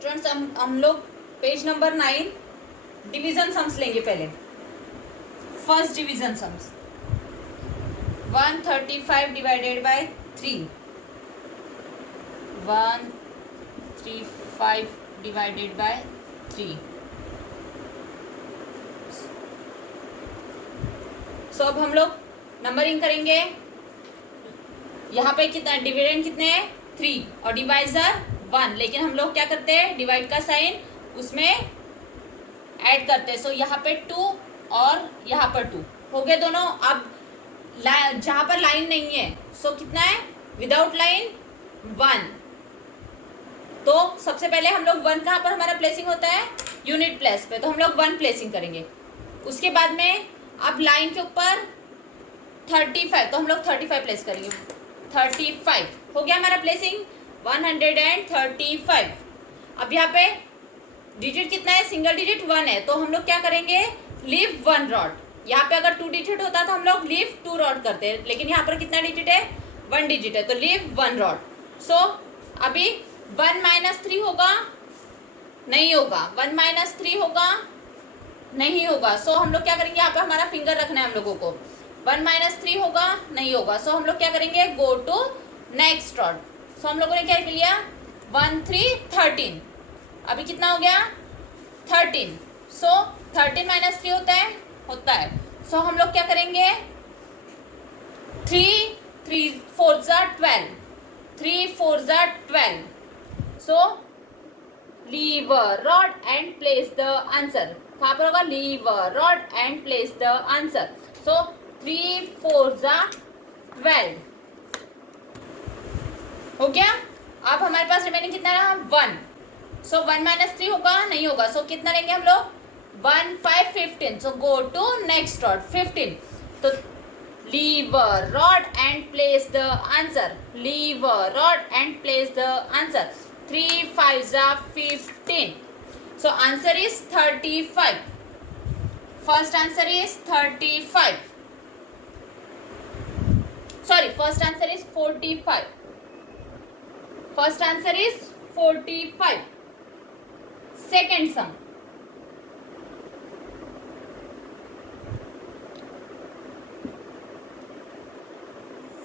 Students हम लोग page number 9 division sums लेंगे पहले। First division sums 135 divided by 3, 135 divided by 3। सो अब हम लोग नंबरिंग करेंगे। यहाँ पे कितना डिविडेंड कितने हैं 3 और डिवाइजर 1, लेकिन हम लोग क्या करते हैं डिवाइड का साइन उसमें ऐड करते हैं। सो यहाँ पे 2 और यहाँ पर 2 हो गए दोनों। अब जहाँ पर लाइन नहीं है सो कितना है विदाउट लाइन 1। तो सबसे पहले हम लोग 1 कहाँ पर हमारा प्लेसिंग होता है यूनिट प्लेस पे, तो हम लोग 1 प्लेसिंग करेंगे। उसके बाद में अब लाइन के ऊपर 35, तो हम लोग 35 प्लेस करेंगे। 35 हो गया हमारा प्लेसिंग 135। अब यहाँ पे डिजिट कितना है सिंगल डिजिट 1 है, तो हम लोग क्या करेंगे लीव 1 रॉड। यहाँ पे अगर 2 डिजिट होता तो हम लोग लीव 2 रॉड करते हैं, लेकिन यहाँ पर कितना डिजिट है 1 डिजिट है, तो लीव 1 रॉड। सो अभी 1 - 3 होगा नहीं होगा, 1 - 3 होगा नहीं होगा। सो हम लोग क्या करेंगे यहाँ पे हमारा फिंगर रखना है हम लोगों को। 1 - 3 होगा नहीं होगा, सो हम लोग क्या करेंगे गो टू नेक्स्ट रॉड। सो हम लोगों ने क्या लिया 1 3 13। अभी कितना हो गया 13। सो 13 - 3 होता है। सो हम लोग क्या करेंगे 3 3 4 12, 3 4 12। सो leave a rod and place the answer. कहाँ पर होगा leave a rod and place the answer. सो 3 4 12 हो गया। अब हमारे पास रिमेनिंग कितना रहा 1। सो 1 - 3 होगा नहीं होगा, सो कितना लेंगे हम लोग 1 5 15। सो गो टू नेक्स्ट रॉड 15। तो leave a rod and place the answer, leave a rod and place the answer. 3 5 15। So answer is 35। First answer is 35। Sorry, first answer is 45. First answer is 45. Second sum.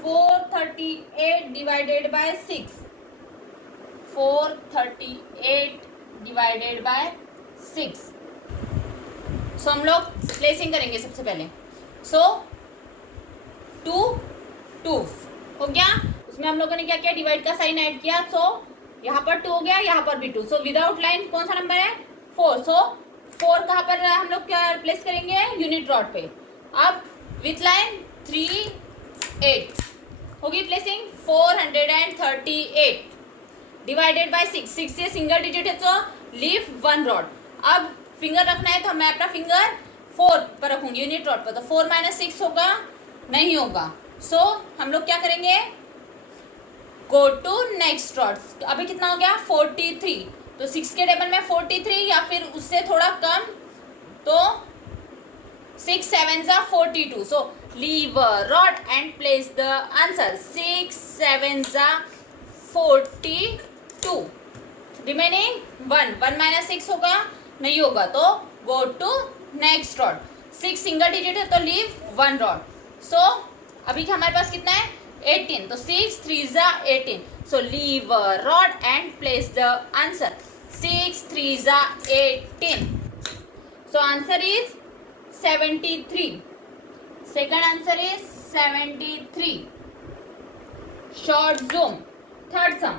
438 divided by 6. 438 divided by 6. So हम लोग placing करेंगे सबसे पहले। So 2 2 हो गया। उसमें हम लोगों ने क्या किया डिवाइड का साइन ऐड किया। सो यहाँ पर 2 हो गया, यहाँ पर भी 2। सो विदाउट लाइन कौन सा नंबर है 4। सो 4 कहाँ पर हम लोग क्या प्लेस करेंगे यूनिट रॉड पे। अब विथ लाइन 3 8 होगी प्लेसिंग 438 डिवाइडेड बाय 6। 6 से सिंगल डिजिट है तो लीव 1 रॉड। अब फिंगर रखना है तो मैं अपना फिंगर 4 पर रखूंगी यूनिट रॉड पर, तो 4 - 6 होगा नहीं होगा। सो हम लोग क्या करेंगे गो टू नेक्स्ट रॉड। अभी कितना हो गया 43। तो 6 के टेबल में 43 या फिर उससे थोड़ा कम, तो 6 7 42। So leave a rod and place the answer. 6 7 42। Remaining 1 1 - 6 होगा नहीं होगा, तो go to next rod. 6 single digit है तो लीव 1 रॉड। सो अभी हमारे पास कितना है 18। तो 6 3 18। सो leave a rod and place the answer. 6 3 18। So answer is 73। Second answer is 73। Short zoom. Third some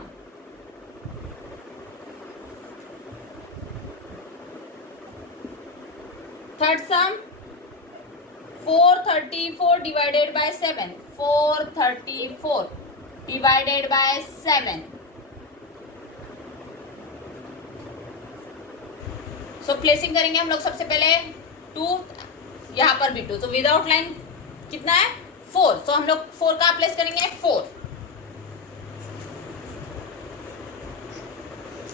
third some 434 divided by 7. 434 divided by 7. So placing करेंगे हम लोग सबसे पहले 2, यहाँ पर भी 2। सो विदाउट लाइन कितना है 4। सो हम लोग 4 का प्लेस करेंगे 4।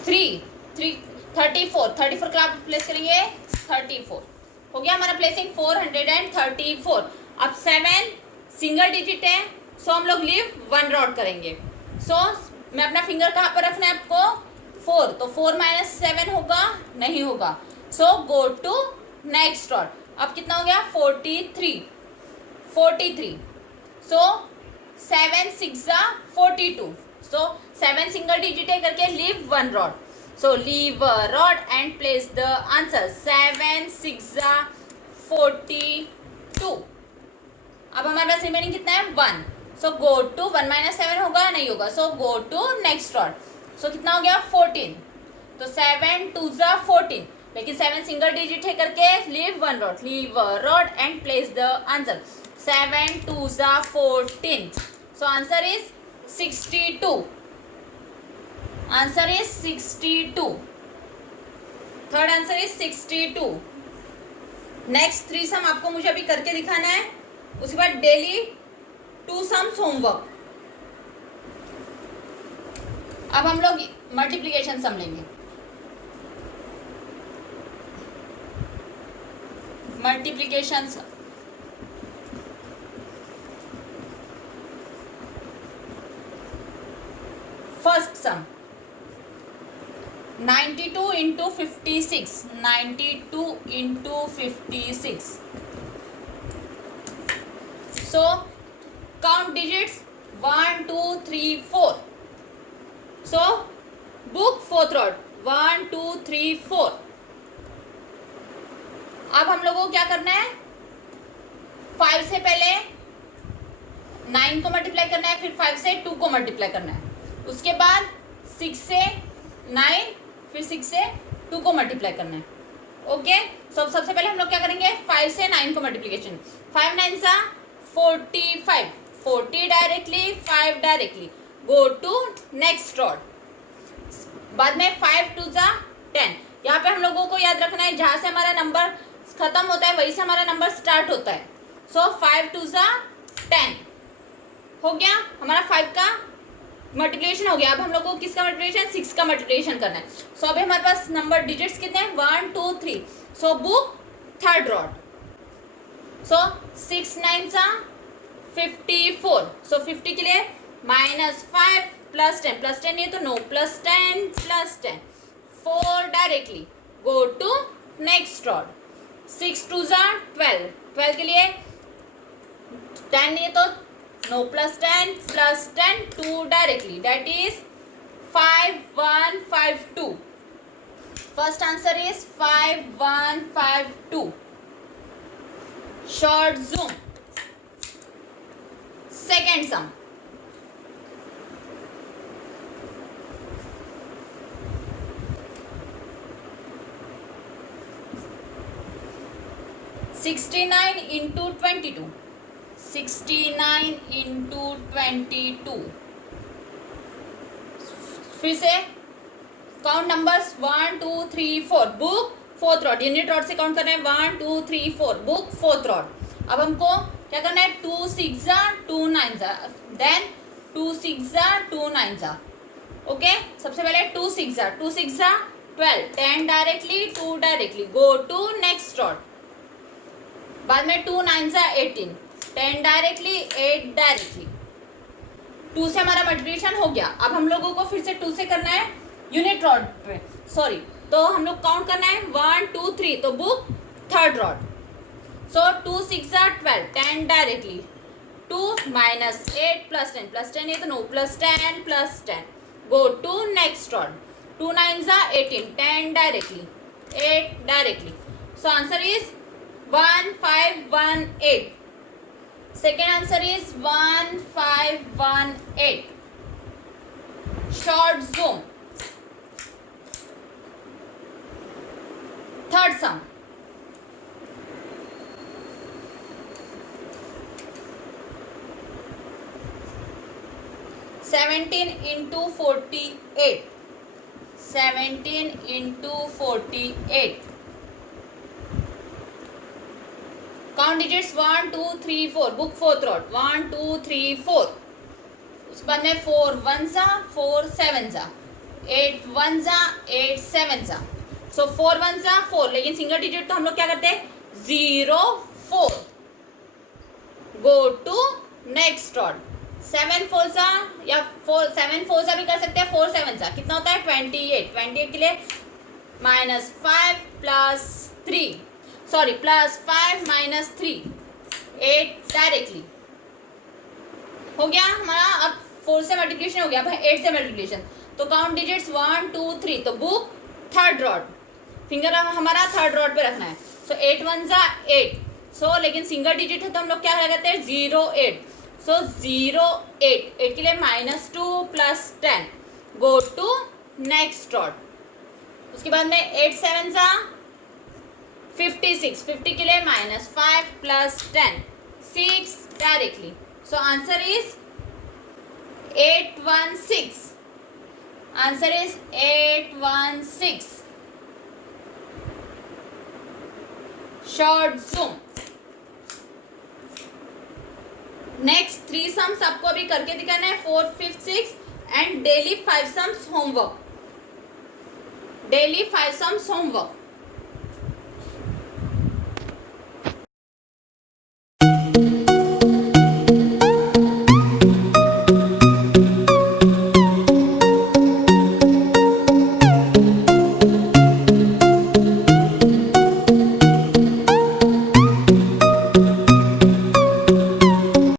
3 3 34 34 का प्लेस करेंगे 34। हो गया हमारा प्लेसिंग 434। अब 7 सिंगल डिजिट है, सो हम लोग लीव 1 रॉड करेंगे। सो मैं अपना फिंगर कहाँ पर रखना है आपको 4, तो 4 माइनस 7 होगा, नहीं होगा। सो गो टू नेक्स्ट रॉड। अब कितना हो गया? 43। सो 7 6 42। सो 7 सिंगल डिजिट है करके leave 1 rod. So leave a rod and place the answer. 7 6 42। अब हमारे पास रिमेनिंग कितना है? 1। सो गो टू 1 माइनस 7 होगा, नहीं होगा। सो गो टू नेक्स्ट रॉड। सो कितना हो गया? 14। तो 7 2 14, लेकिन 7 सिंगल डिजिट है करके leave 1 rod. Leave a rod and place the answer. 7 2 14। So answer is 62। Answer is 62। Third answer is 62। Next 3 सम आपको मुझे अभी करके दिखाना है, उसके बाद डेली 2 सम्स होमवर्क। अब हम लोग मल्टीप्लिकेशन सम लेंगे। Multiplication sum, first sum 92 into 56। 92 into 56। So count digits 1 2 3 4। So book fourth rod 1 2 3 4। अब हम लोगों को क्या करना है? 5 से पहले 9 को मल्टीप्लाई करना है, फिर 5 से 2 को मल्टीप्लाई करना है, उसके बाद 6 से 9, फिर 6 से 2 को मल्टीप्लाई करना है। ओके, सो सबसे पहले हम लोग क्या करेंगे? 5 से 9 को मल्टीप्लिकेशन। 5 9 सा 45। 40 directly, 5 directly. Go to next rod. बाद में 5 2 सा 10। यहाँ पे हम लोगों को याद रखना है, जहाँ से हमारा नंबर खत्म होता है वहीं से हमारा नंबर स्टार्ट होता है। सो 5 2 सा 10 हो गया, हमारा 5 का मल्टीप्लिकेशन हो गया। अब हम लोग को किसका मल्टीप्लिकेशन? 6 का मल्टीप्लिकेशन करना है। सो अभी हमारे पास नंबर डिजिट्स कितने हैं? 1 2 3। So book third rod. So 6 9 सा 54। सो 50 के लिए -5 +10 +10 नहीं तो no, +10 +10 4 directly. Go to next rod. 6 2 12। 12 के लिए 10 नहीं है तो no, +10 +10 2 directly, that is 5 1 5 2। First answer is 5 1 5 2। Short zoom. Second sum 69 into 22। 69 into 22। फिर से count numbers 1 2 3 4। Book fourth rod, unit rod से काउंट करना है। 1 2 3 4 बुक फोर्थ रॉड। अब हमको क्या करना है? 2 6 2 9 देन 2 6 2 9। ओके, सबसे पहले 2 6 12 10 directly, 2 directly. Go to next rod. बाद में 2 9 18 10 डायरेक्टली, 8 डायरेक्टली। 2 से हमारा मल्टीप्लिकेशन हो गया। अब हम लोगों को फिर से 2 से करना है यूनिट रॉड पे, सॉरी, तो हम लोग काउंट करना है 1 2 3, तो book third rod. So 2 6 12 10 directly, 2 -8 +10 +10 ये तो no, +10 +10। Go to next rod. 2 9 18 10 directly, 8 directly. So answer is 1 5 1 8। Second answer is 1 5 1 8. Short zoom. Third sum. 17 into 48. 17 into 48. Count digits 1 2 3 4। Book fourth rod 1 2 3 4। उसके बाद में 4 1 4 7 8 1 8 7। सो 4 1 4, लेकिन सिंगल डिजिट तो हम लोग क्या करते हैं? 0 4। गो टू नेक्स्ट रॉड। 7 4 या 7 4 सा भी कर सकते हैं, 4 7 सा कितना होता है 28। 28 के लिए -5 plus 3 sorry plus 5 minus 3 8 directly हो गया हमारा। अब 4 से मल्टीप्लिकेशन हो गया, अब 8 से मल्टीप्लिकेशन। तो काउंट डिजिट्स 1 2 3, तो बुक थर्ड रॉड, फिंगर हमारा थर्ड रॉड पे रखना है। सो 8 1 जा 8, सो लेकिन सिंगल डिजिट है तो हम लोग क्या लगाते हैं 0 8, सो 0 8 8 के लिए -2 plus 10 go to next rod. उसके बाद में 8 7 जा 56, 50 के लिए -5 plus 10 6 directly. So answer is 816, answer is 816। Short zoom. Next 3 sums आपको अभी करके दिखाना है, 4 5 6 and daily 5 sums homework, daily 5 sums homework.